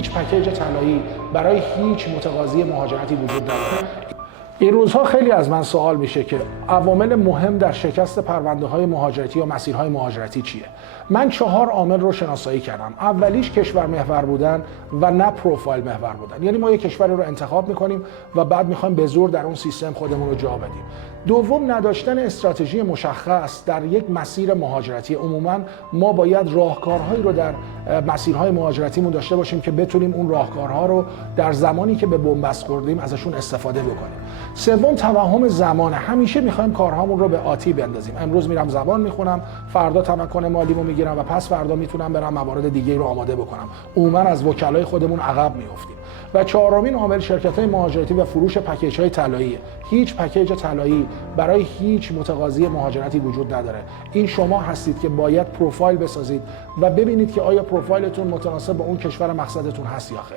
هیچ پکیج طلایی برای هیچ متقاضی مهاجرتی وجود نداره. این روزها خیلی از من سوال میشه که عوامل مهم در شکست پرونده‌های مهاجرتی یا مسیرهای مهاجرتی چیه؟ من 4 عامل رو شناسایی کردم. اولیش کشور محور بودن و نه پروفایل محور بودن. یعنی ما یک کشوری رو انتخاب میکنیم و بعد میخوایم به زور در اون سیستم خودمون رو جا بدیم. دوم، نداشتن استراتژی مشخص در یک مسیر مهاجرتی. عموما ما باید راهکارهایی رو در مسیرهای مهاجرتیمون داشته باشیم که بتونیم اون راهکارها رو در زمانی که به بنبست خوردیم ازشون استفاده بکنیم. سوم، توهم زمان. همیشه میخوایم کارهامون رو به آتی بندازیم. امروز میرم زبان میخونم، فردا تمکن مالیمو میگیرم و پس فردا میتونم برم موارد دیگه رو آماده بکنم. عموما از وکلای خودمون عقب میافتیم. و چهارمین عامل شرکت‌های مهاجرتی و فروش پکیج‌های طلایی. هیچ پکیج طلایی برای هیچ متقاضی مهاجرتی وجود نداره. این شما هستید که باید پروفایل بسازید و ببینید که آیا پروفایلتون متناسب با اون کشور مقصدتون هست یا خیر.